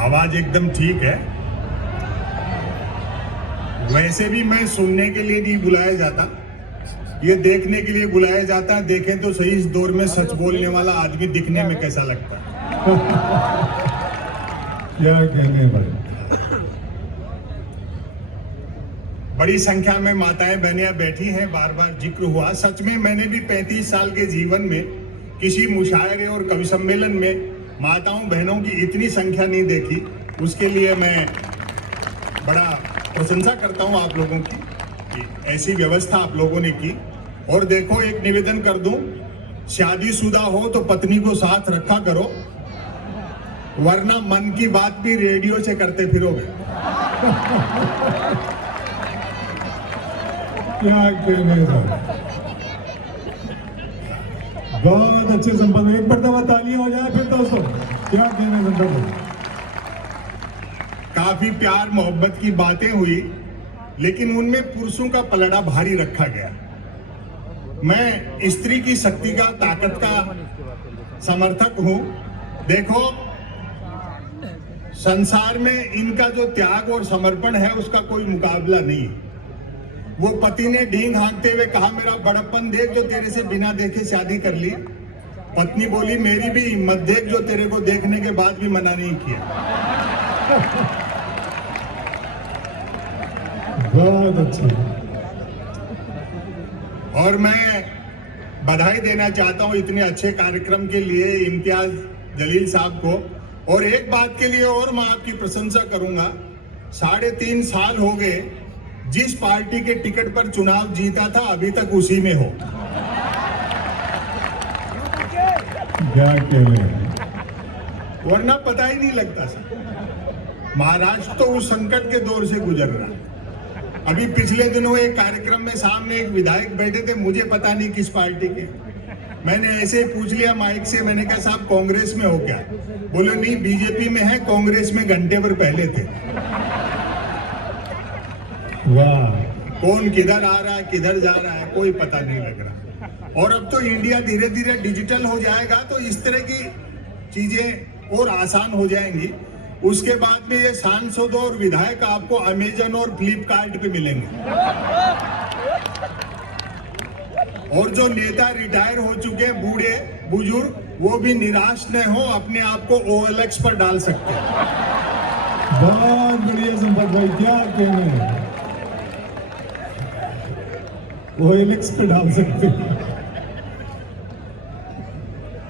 आवाज एकदम ठीक है। वैसे भी मैं सुनने के लिए नहीं बुलाया जाता, ये देखने के लिए बुलाया जाता है। देखें तो सही इस दौर में सच बोलने वाला आदमी दिखने में कैसा लगता है। क्या कहने भाई। बड़ी संख्या में माताएं बहनियां बैठी हैं, बार बार जिक्र हुआ। सच में मैंने भी 35 साल के जीवन में किसी मुशायरे और कवि सम्मेलन में माताओं बहनों की इतनी संख्या नहीं देखी। उसके लिए मैं बड़ा प्रशंसा करता हूं आप लोगों की कि ऐसी व्यवस्था आप लोगों ने की। और देखो, एक निवेदन कर दूं, शादीशुदा हो तो पत्नी को साथ रखा करो, वरना मन की बात भी रेडियो से करते फिरोगे। क्या कहने भाई। बहुत अच्छे संपर्क में एक मरतबा तालियां हो जाए फिर दोस्तों। क्या कहने संपर्क में काफी प्यार मोहब्बत की बातें हुई, लेकिन उनमें पुरुषों का पलड़ा भारी रखा गया। मैं स्त्री की शक्ति का, ताकत का समर्थक हूं। देखो, संसार में इनका जो त्याग और समर्पण है उसका कोई मुकाबला नहीं। वो पति ने ढींग हाँकते हुए कहा, मेरा बड़प्पन देख जो तेरे से बिना देखे शादी कर ली। पत्नी बोली, मेरी भी हिम्मत देख जो तेरे को देखने के बाद भी मना नहीं किया। बहुत अच्छे। और मैं बधाई देना चाहता हूं इतने अच्छे कार्यक्रम के लिए इम्तियाज जलील साहब को। और एक बात के लिए और मैं आपकी प्रशंसा करूंगा, 3.5 साल हो गए, जिस पार्टी के टिकट पर चुनाव जीता था अभी तक उसी में हो। क्या कहने, वरना पता ही नहीं लगता सर। महाराष्ट्र तो उस संकट के दौर से गुजर रहा है। अभी पिछले दिनों एक कार्यक्रम में सामने एक विधायक बैठे थे, मुझे पता नहीं किस पार्टी के। मैंने ऐसे ही पूछ लिया माइक से, मैंने कहा साहब कांग्रेस में हो क्या? बोले नहीं, बीजेपी में है, कांग्रेस में घंटे भर पहले थे। वाह। कौन किधर आ रहा है, किधर जा रहा है, कोई पता नहीं लग रहा। और अब तो इंडिया धीरे धीरे डिजिटल हो जाएगा, तो इस तरह की चीजें और आसान हो जाएंगी। उसके बाद में ये सांसद और विधायक आपको अमेजन और फ्लिपकार्ट पे मिलेंगे। और जो नेता रिटायर हो चुके हैं, बूढ़े बुजुर्ग, वो भी निराश न हो, अपने आप को OLX पर डाल सकते हैं। बहुत बढ़िया संपर्क भाई। क्या कहने, OLX पे डाल सकते हैं।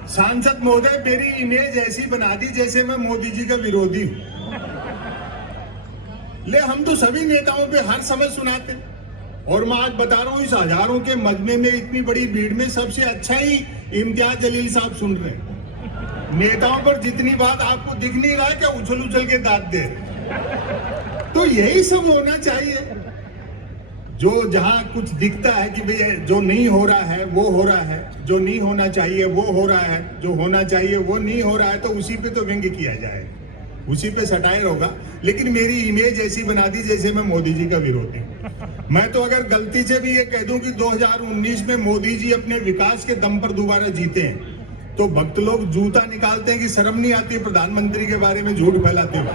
सांसद महोदय, मेरी इमेज ऐसी बना दी जैसे मैं मोदी जी का विरोधी हूं। ले, हम तो सभी नेताओं पे हर समय सुनाते, और मैं आज बता रहा हूं, इस हजारों के मजमे में, इतनी बड़ी भीड़ में सबसे अच्छा ही इम्तियाज जलील साहब सुन रहे हैं। नेताओं पर जितनी बात आपको दिख नहीं रहा है, क्या उछल उछल के दांत दे। तो यही सब होना चाहिए। जो जहां कुछ दिखता है कि भाई जो नहीं हो रहा है वो हो रहा है, जो नहीं होना चाहिए वो हो रहा है, जो होना चाहिए वो नहीं हो रहा है, तो उसी पे तो व्यंग्य किया जाए, उसी पे सटायर होगा। लेकिन मेरी इमेज ऐसी बना दी जैसे मैं मोदी जी का विरोधी हूं। मैं तो अगर गलती से भी ये कह दूं कि 2019 में मोदी जी अपने विकास के दम पर दोबारा जीते हैं, तो भक्त लोग जूता निकालते हैं कि शर्म नहीं आती प्रधानमंत्री के बारे में झूठ फैलाते हुए।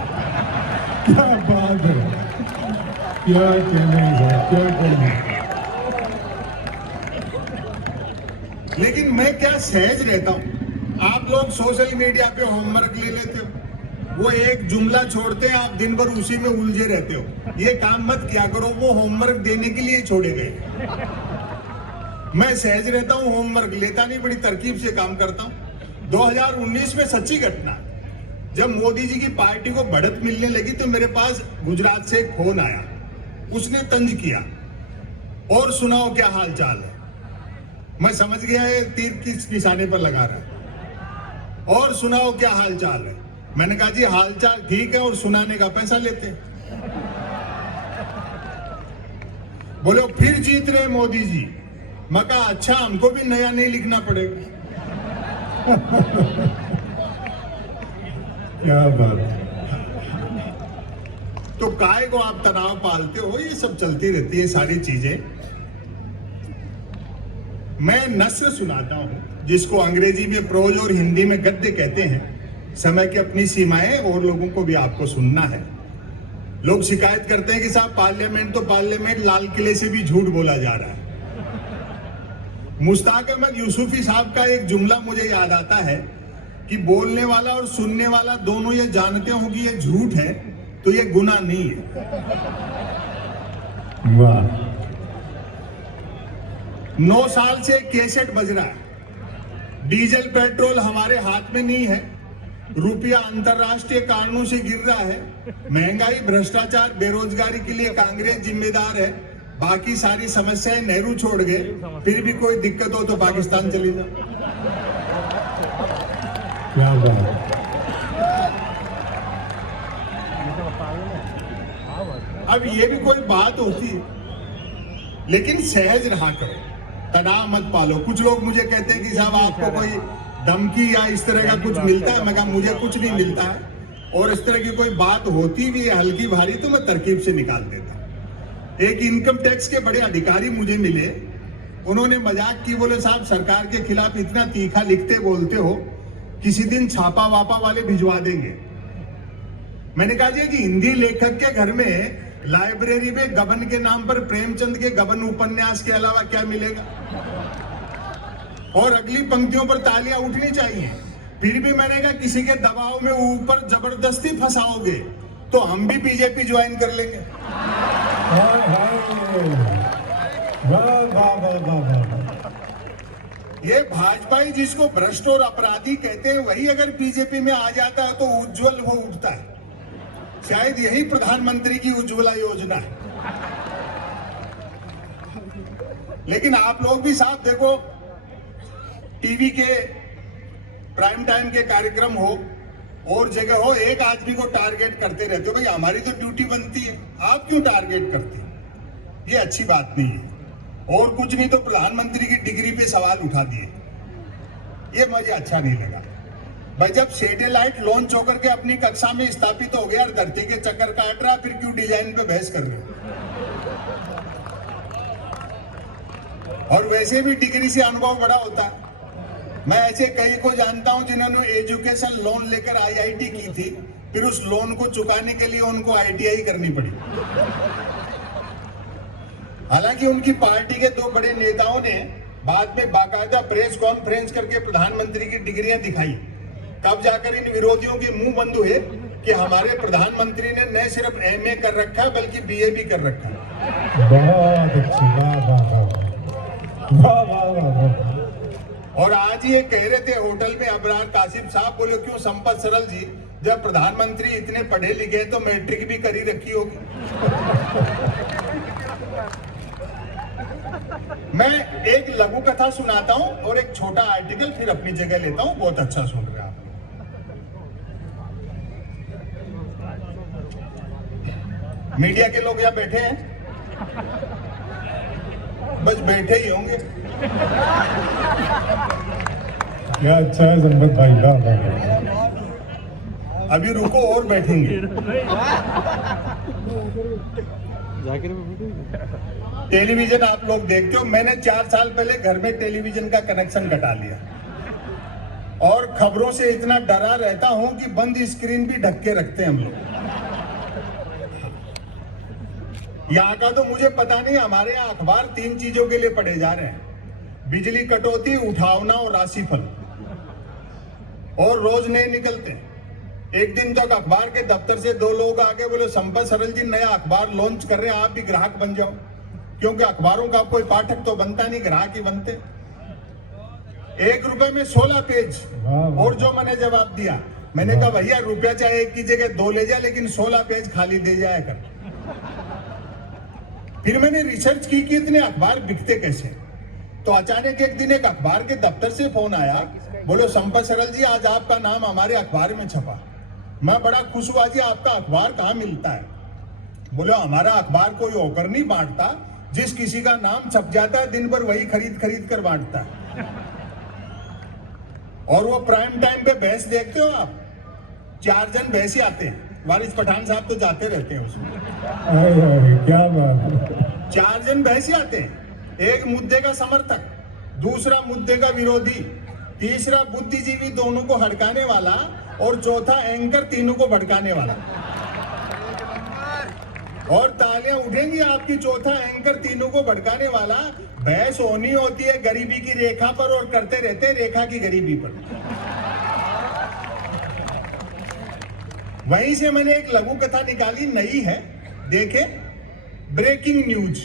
क्या बात है। क्या कहने भाई, क्या कहने। लेकिन मैं क्या सहज रहता हूं। आप लोग सोशल मीडिया पे होमवर्क ले लेते हो, वो एक जुमला छोड़ते हैं, आप दिन भर उसी में उलझे रहते हो। ये काम मत किया करो, वो होमवर्क देने के लिए छोड़े गए। मैं सहज रहता हूं, होमवर्क लेता नहीं, बड़ी तरकीब से काम करता हूं। 2019 में सच्ची घटना, जब मोदी जी की पार्टी को बढ़त मिलने लगी तो मेरे पास गुजरात से एक फोन आया। उसने तंज किया, और सुनाओ क्या हाल चाल है। मैं समझ गया ये तीर किस निशाने पर लगा रहा है। और सुनाओ क्या हाल चाल है। मैंने कहा जी हाल चाल ठीक है, और सुनाने का पैसा लेते हैं। बोले फिर जीत रहे मोदी जी। मैं कहा अच्छा, हमको भी नया नहीं लिखना पड़ेगा। क्या बात। तो काय को आप तनाव पालते हो, ये सब चलती रहती है सारी चीजें। मैं नस्र सुनाता हूं, जिसको अंग्रेजी में प्रोज और हिंदी में गद्य कहते हैं। समय की अपनी सीमाएं और लोगों को भी आपको सुनना है। लोग शिकायत करते हैं कि साहब पार्लियामेंट लाल किले से भी झूठ बोला जा रहा है। मुश्ताक अहमद यूसुफी साहब का एक जुमला मुझे याद आता है कि बोलने वाला और सुनने वाला दोनों ये जानते हो कि ये झूठ है तो ये गुनाह नहीं है। वाह। 9 साल से कैसेट बज रहा है, डीजल पेट्रोल हमारे हाथ में नहीं है, रुपया अंतरराष्ट्रीय कारणों से गिर रहा है, महंगाई, भ्रष्टाचार, बेरोजगारी के लिए कांग्रेस जिम्मेदार है, बाकी सारी समस्याएं नेहरू छोड़ गए, फिर भी कोई दिक्कत हो तो पाकिस्तान चली जाओ। क्या बात। अब ये भी कोई बात होती है, लेकिन सहज रहा करो, तनाव मत पालो। कुछ लोग मुझे कहते हैं कि साहब आपको कोई धमकी या इस तरह का कुछ मिलता है? मैं कहा मुझे कुछ नहीं मिलता है, और इस तरह की कोई बात होती भी है हल्की भारी तो मैं तरकीब से निकाल देता हूं। एक इनकम टैक्स के बड़े अधिकारी मुझे मिले, उन्होंने मजाक की, बोले साहब सरकार के खिलाफ इतना तीखा लिखते बोलते हो, किसी दिन छापा वापा वाले भिजवा देंगे। मैंने कहा जी कि हिंदी लेखक के घर में लाइब्रेरी में गबन के नाम पर प्रेमचंद के गबन उपन्यास के अलावा क्या मिलेगा? और अगली पंक्तियों पर तालियां उठनी चाहिए। फिर भी मैंने कहा किसी के दबाव में ऊपर जबरदस्ती फंसाओगे तो हम भी बीजेपी ज्वाइन कर लेंगे। ये भाजपाई जिसको भ्रष्ट और अपराधी कहते हैं, वही अगर बीजेपी में आ जाता है तो उज्जवल हो उठता है। शायद यही प्रधानमंत्री की उज्ज्वला योजना है। लेकिन आप लोग भी साहब देखो, टीवी के प्राइम टाइम के कार्यक्रम हो और जगह हो, एक आदमी को टारगेट करते रहते हो। भाई हमारी तो ड्यूटी बनती है, आप क्यों टारगेट करते हैं? ये अच्छी बात नहीं है। और कुछ नहीं तो प्रधानमंत्री की डिग्री पे सवाल उठा दिए, ये मुझे अच्छा नहीं लगा। भाई जब सैटेलाइट लॉन्च होकर के अपनी कक्षा में स्थापित हो गया और धरती के चक्कर काट रहा, फिर क्यों डिजाइन पे बहस कर रहे हो? और वैसे भी डिग्री से अनुभव बड़ा होता है। मैं ऐसे कई को जानता हूं जिन्होंने एजुकेशन लोन लेकर आईआईटी की थी, फिर उस लोन को चुकाने के लिए उनको आईटीआई करनी पड़ी। हालांकि उनकी पार्टी के 2 बड़े नेताओं ने बाद में बाकायदा प्रेस कॉन्फ्रेंस करके प्रधानमंत्री की डिग्रियां दिखाई। तब जाकर इन विरोधियों के मुंह बंद हुए कि हमारे प्रधानमंत्री ने न सिर्फ एमए कर रखा है बल्कि बीए भी कर रखा है। बहुत अच्छी, वाह वाह वाह। और आज ये कह रहे थे होटल में अबरार कासिम साहब, बोले क्यों संपत सरल जी, जब प्रधानमंत्री इतने पढ़े लिखे तो मैट्रिक भी करी रखी होगी। मैं एक लघु कथा सुनाता हूं और एक छोटा आर्टिकल फिर अपनी जगह लेता हूं। बहुत अच्छा सुन रहे हैं आप। मीडिया के लोग यहाँ बैठे हैं, बस बैठे ही होंगे। क्या अच्छा है संपत भाई, वाह। अभी रुको और बैठेंगे। टेलीविजन आप लोग देखते हो, मैंने 4 साल पहले घर में टेलीविजन का कनेक्शन कटा लिया और खबरों से इतना डरा रहता हूं कि बंद स्क्रीन भी ढक के रखते हैं हम लोग। यहाँ का तो मुझे पता नहीं, हमारे यहाँ अखबार 3 चीजों के लिए पढ़े जा रहे हैं: बिजली कटौती, उठावना और राशिफल। और रोज नए निकलते हैं। एक दिन तक अखबार के दफ्तर से 2 लोग आके बोले संपत सरल जी नया अखबार लॉन्च कर रहे हैं, आप भी ग्राहक बन जाओ। क्योंकि अखबारों का कोई पाठक तो बनता नहीं, ग्राहक ही बनते। 1 रुपए में 16 पेज। और जो मैंने जवाब दिया, मैंने कहा भैया रुपया चाहे 1 की जगह 2 ले जाए, लेकिन 16 पेज खाली दे जाया कर। फिर मैंने रिसर्च की कि इतने अखबार बिकते कैसे। तो अचानक एक दिन एक अखबार के दफ्तर से फोन आया, बोलो संपत सरल जी आज आपका नाम हमारे अखबार में छपा। मैं बड़ा खुश हुआ जी, आपका अखबार कहाँ मिलता है? बोलो हमारा अखबार कोई होकर नहीं बांटता, जिस किसी का नाम छप जाता है दिन भर वही खरीद कर बांटता है। और वो प्राइम टाइम पे बहस देखते हो आप, 4 जन बहसी आते हैं। वारिस पठान साहब तो जाते रहते हैं उसमें। क्या बात। 4 जन बहसी आते हैं, एक मुद्दे का समर्थक, दूसरा मुद्दे का विरोधी, तीसरा बुद्धिजीवी, दोनों को हड़काने वाला, और चौथा एंकर तीनों को भड़काने वाला। और तालियां उठेंगी आपकी, चौथा एंकर तीनों को भड़काने वाला। बहस होनी होती है गरीबी की रेखा पर और करते रहते रेखा की गरीबी पर। वहीं से मैंने एक लघु कथा निकाली, नई है, देखे। Breaking news.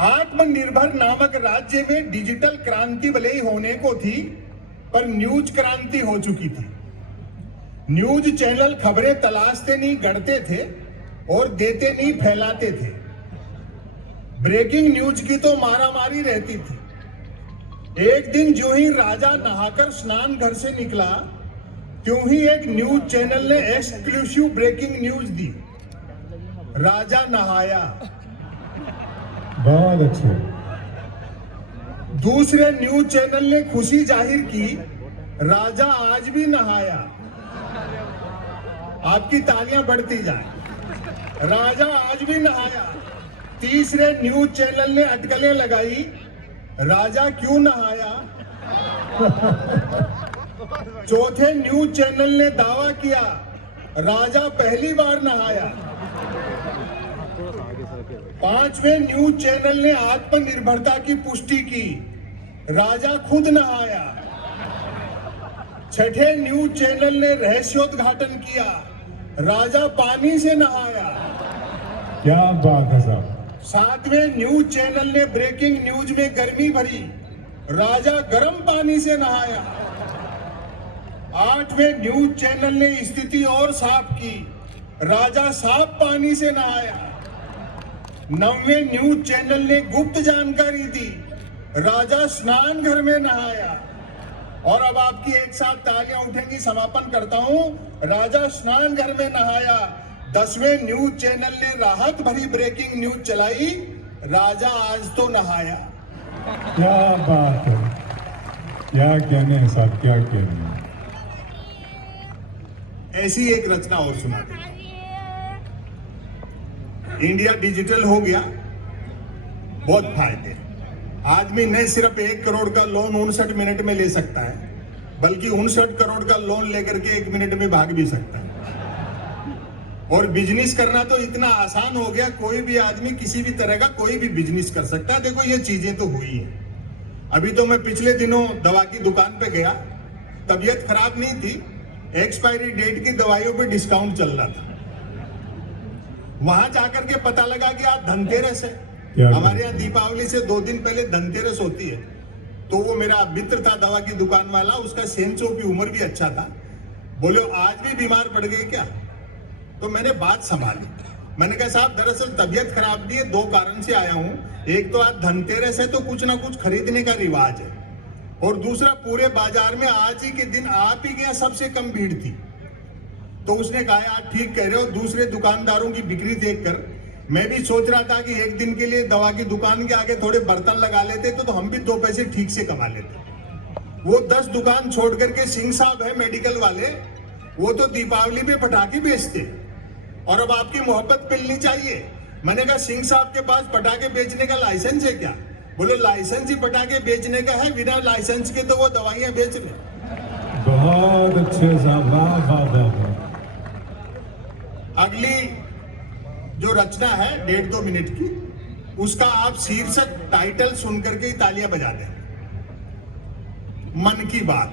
आत्मनिर्भर नामक राज्य में डिजिटल क्रांति भले ही होने को थी, पर न्यूज क्रांति हो चुकी थी। न्यूज चैनल खबरें तलाशते नहीं गढ़ते थे और देते नहीं फैलाते थे। ब्रेकिंग न्यूज की तो मारामारी रहती थी। एक दिन जो ही राजा नहाकर स्नान घर से निकला, त्यों ही एक न्यूज चैनल ने एक्सक्लूसिव ब्रेकिंग न्यूज दी। राजा नहाया। बहुत अच्छे। दूसरे न्यूज चैनल ने खुशी जाहिर की, राजा आज भी नहाया। आपकी तालियां बढ़ती जाए। राजा आज भी नहाया। तीसरे न्यूज चैनल ने अटकलें लगाई, राजा क्यों नहाया। चौथे न्यूज चैनल ने दावा किया, राजा पहली बार नहाया। पांचवें न्यूज चैनल ने आत्मनिर्भरता की पुष्टि की, राजा खुद नहाया। छठे न्यूज चैनल ने रहस्योद्घाटन किया, राजा पानी से नहाया। क्या बात है साहब। सातवें न्यूज चैनल ने ब्रेकिंग न्यूज में गर्मी भरी, राजा गर्म पानी से नहाया। आठवें न्यूज चैनल ने स्थिति और साफ की, राजा साफ पानी से नहाया। नौवें न्यूज चैनल ने गुप्त जानकारी दी, राजा स्नान घर में नहाया। और अब आपकी एक साथ तालियां उठेंगी, समापन करता हूं। राजा स्नान घर में नहाया। 10वें न्यूज चैनल ने राहत भरी ब्रेकिंग न्यूज चलाई, राजा आज तो नहाया। क्या बात है, क्या कहने हैं साहब, क्या कहने हैं। ऐसी एक रचना और सुना दी। इंडिया डिजिटल हो गया, बहुत फायदे। आदमी न सिर्फ 1 करोड़ का लोन 59 मिनट में ले सकता है, बल्कि 59 करोड़ का लोन लेकर के 1 मिनट में भाग भी सकता है। और बिजनेस करना तो इतना आसान हो गया, कोई भी आदमी किसी भी तरह का कोई भी बिजनेस कर सकता है। देखो ये चीजें तो हुई है। अभी तो मैं पिछले दिनों दवा की दुकान पे गया, तबीयत खराब नहीं थी, एक्सपायरी डेट की दवाइयों पे डिस्काउंट चल रहा था। वहां जाकर के पता लगा कि आज धनतेरस है। हमारे यहाँ दीपावली से 2 दिन पहले धनतेरस होती है। तो वो मेरा मित्र था दवा की दुकान वाला, उसका सेंस ऑफ ह्यूमर भी अच्छा था। बोले आज भी बीमार पड़ गए क्या? तो मैंने बात संभाली। मैंने कहा साहब दरअसल तबीयत खराब नहीं है, 2 कारण से आया हूं। एक तो आज धनतेरस है तो कुछ ना कुछ खरीदने का रिवाज है, और दूसरा पूरे बाजार में आज ही के दिन आप ही के यहाँ सबसे कम भीड़ थी। तो उसने कहा आप ठीक कह रहे हो, दूसरे दुकानदारों की बिक्री देखकर मैं भी सोच रहा था कि एक दिन के लिए दवा की दुकान के आगे थोड़े बर्तन लगा लेते तो हम भी 2 पैसे ठीक से कमा लेते। वो 10 दुकान छोड़ करके सिंह साहब है मेडिकल वाले, वो तो दीपावली पे पटाखे बेचते, और अब आपकी मोहब्बत मिलनी चाहिए। मैंने कहा सिंह साहब के पास पटाखे बेचने का लाइसेंस है क्या? बोले लाइसेंस ही पटाखे बेचने का है, बिना लाइसेंस के तो वो दवाइयां बेच रहे। बहुत अच्छे साहब, वाह वाह वाह। अगली जो रचना है 1.5-2 मिनट की, उसका आप शीर्षक टाइटल सुनकर के ही तालियां बजा दें। मन की बात।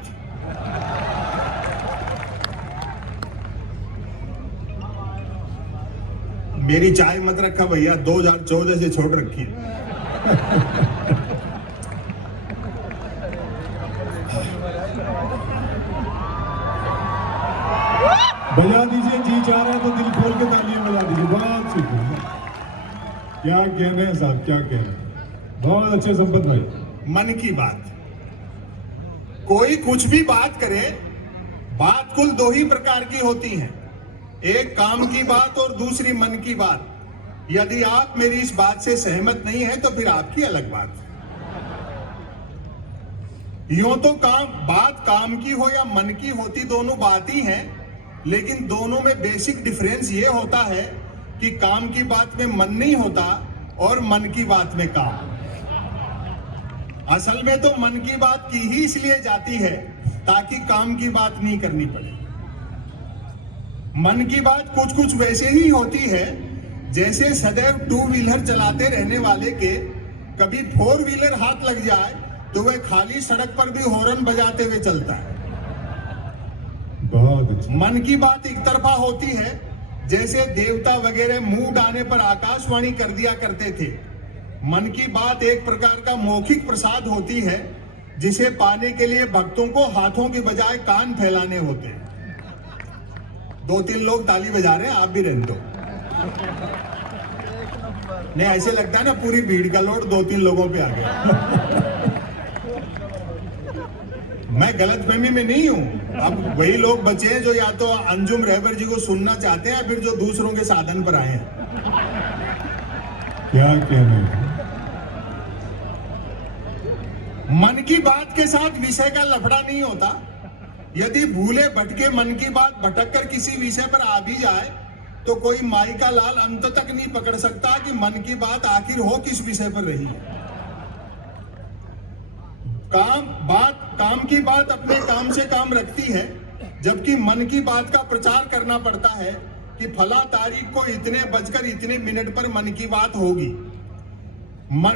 मेरी चाय मत रखा भैया, 2014 से छोड़ रखी है। बजा दीजिए, जी चाह रहे हैं तो दिल खोल के तालियां बजा दीजिए। बहुत शुक्रिया। क्या कहने हैं साहब, क्या कहने हैं। बहुत अच्छे संपत भाई। मन की बात। कोई कुछ भी बात करे, बात कुल 2 ही प्रकार की होती हैं, एक काम की बात और दूसरी मन की बात। यदि आप मेरी इस बात से सहमत नहीं है तो फिर आपकी अलग बात। यूं तो बात काम की हो या मन की होती, दोनों बात ही हैं, लेकिन दोनों में बेसिक डिफरेंस ये होता है कि काम की बात में मन नहीं होता और मन की बात में काम। असल में तो मन की बात की ही इसलिए जाती है ताकि काम की बात नहीं करनी पड़े। मन की बात कुछ कुछ वैसे ही होती है जैसे सदैव टू व्हीलर चलाते रहने वाले के कभी फोर व्हीलर हाथ लग जाए तो वह खाली सड़क पर भी हॉर्न बजाते हुए चलता है। बहुत अच्छा। मन की बात एक तरफा होती है जैसे देवता वगैरह मूड आने पर आकाशवाणी कर दिया करते थे। मन की बात एक प्रकार का मौखिक प्रसाद होती है जिसे पाने के लिए भक्तों को हाथों के बजाय कान फैलाने होते हैं। 2-3 लोग ताली बजा रहे हैं, आप भी रहने दो। नहीं, ऐसे लगता है ना पूरी भीड़ का लोड 2-3 लोगों पे आ गया। मैं गलतफहमी में नहीं हूं। अब वही लोग बचे हैं जो या तो अंजुम रहबर जी को सुनना चाहते हैं फिर जो दूसरों के साधन पर आए हैं। क्या कहना है? मन की बात के साथ विषय का लफड़ा नहीं होता। यदि भूले भटके मन की बात भटक कर किसी विषय पर आ भी जाए तो कोई माई का लाल अंत तक नहीं पकड़ सकता कि मन की बात आखिर हो किस विषय पर रही है। काम की बात अपने काम से काम रखती है, जबकि मन की बात का प्रचार करना पड़ता है कि फला तारीख को इतने बजकर इतने मिनट पर मन की बात होगी।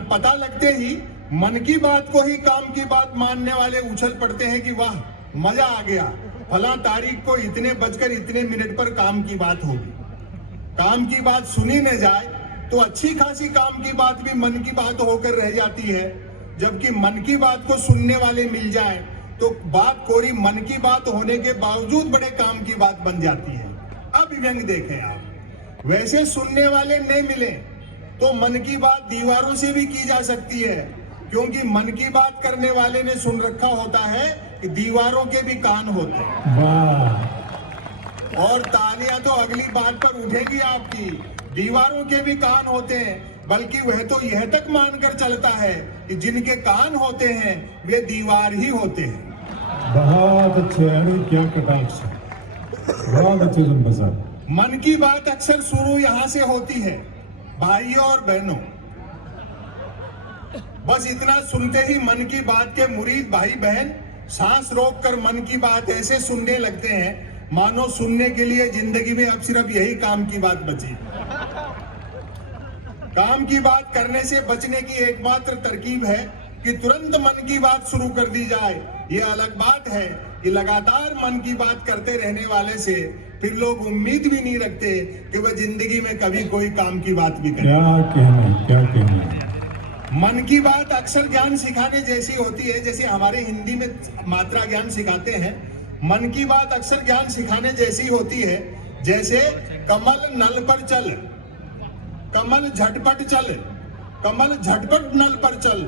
पता लगते ही मन की बात को ही काम की बात मानने वाले उछल पड़ते हैं कि वाह मजा आ गया, फला तारीख को इतने बजकर इतने मिनट पर काम की बात होगी। काम की बात सुनी न जाए तो अच्छी खासी काम की बात भी मन की बात होकर रह जाती है, जबकि मन की बात को सुनने वाले मिल जाए तो बात कोरी मन की बात होने के बावजूद बड़े काम की बात बन जाती है। अब व्यंग देखें आप, वैसे सुनने वाले नहीं मिले तो मन की बात दीवारों से भी की जा सकती है, क्योंकि मन की बात करने वाले ने सुन रखा होता है कि दीवारों के भी कान होते हैं। वाह। और तालियां तो अगली बात पर उठेगी आपकी। दीवारों के भी कान होते हैं, बल्कि वह तो यह तक मानकर चलता है कि जिनके कान होते हैं वे दीवार ही होते हैं। बहुत अच्छे, अरे क्या कटाक्ष, बहुत अच्छे संपत साहब। मन की बात अक्सर शुरू यहां से होती है, भाइयों और बहनों। बस इतना सुनते ही मन की बात के मुरीद भाई बहन सांस रोककर मन की बात ऐसे सुनने लगते हैं मानो सुनने के लिए जिंदगी में अब सिर्फ यही काम की बात बची। काम की बात करने से बचने की एकमात्र तरकीब है कि तुरंत मन की बात शुरू कर दी जाए। ये अलग बात है कि लगातार मन की बात करते रहने वाले से फिर लोग उम्मीद भी नहीं रखते कि वह जिंदगी में कभी कोई काम की बात भी करे। क्या कहना, क्या कहना। मन की बात अक्सर ज्ञान सिखाने जैसी होती है, जैसे हमारे हिंदी में मात्रा ज्ञान सिखाते हैं। मन की बात अक्सर ज्ञान सिखाने जैसी होती है, जैसे कमल नल पर चल, कमल झटपट चल, कमल झटपट नल पर चल।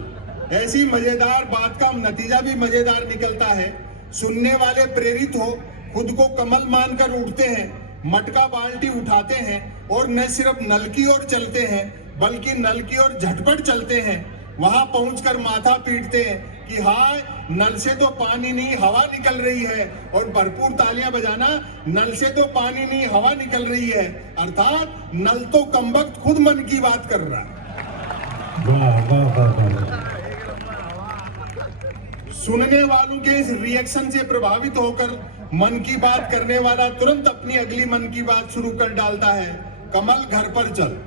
ऐसी मजेदार बात का नतीजा भी मजेदार निकलता है। सुनने वाले प्रेरित हो, खुद को कमल मानकर उठते हैं, मटका बाल्टी उठाते हैं और न सिर्फ नल की ओर चलते हैं बल्कि नल की ओर झटपट चलते हैं। वहां पहुंचकर माथा पीटते हैं कि हाय नल से तो पानी नहीं हवा निकल रही है, और भरपूर तालियां बजाना, नल से तो पानी नहीं हवा निकल रही है, अर्थात नल तो कमबख्त खुद मन की बात कर रहा है। वाह वाह वाह वाह। सुनने वालों के इस रिएक्शन से प्रभावित होकर मन की बात करने वाला तुरंत अपनी अगली मन की बात शुरू कर डालता है। कमल घर पर चल,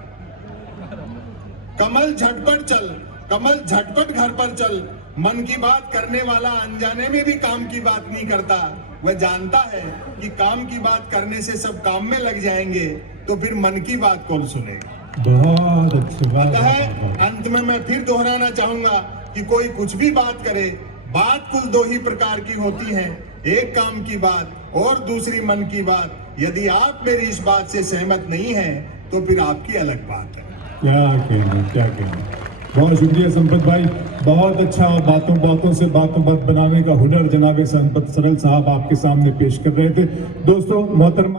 कमल झटपट चल, कमल झटपट घर पर चल। मन की बात करने वाला अनजाने में भी काम की बात नहीं करता। वह जानता है कि काम की बात करने से सब काम में लग जाएंगे, तो फिर मन की बात कौन सुनेगा। बहुत अच्छी बात है। अंत में मैं फिर दोहराना चाहूंगा कि कोई कुछ भी बात करे, बात कुल दो ही प्रकार की होती है, एक काम की बात और दूसरी मन की बात। यदि आप मेरी इस बात से सहमत नहीं हैं तो फिर आपकी अलग बात है। क्या कहना, क्या कहना। बहुत शुक्रिया संपत भाई, बहुत अच्छा। बातों से बात बनाने का हुनर जनाब संपत सरल साहब आपके सामने पेश कर रहे थे। दोस्तों मोहतरमा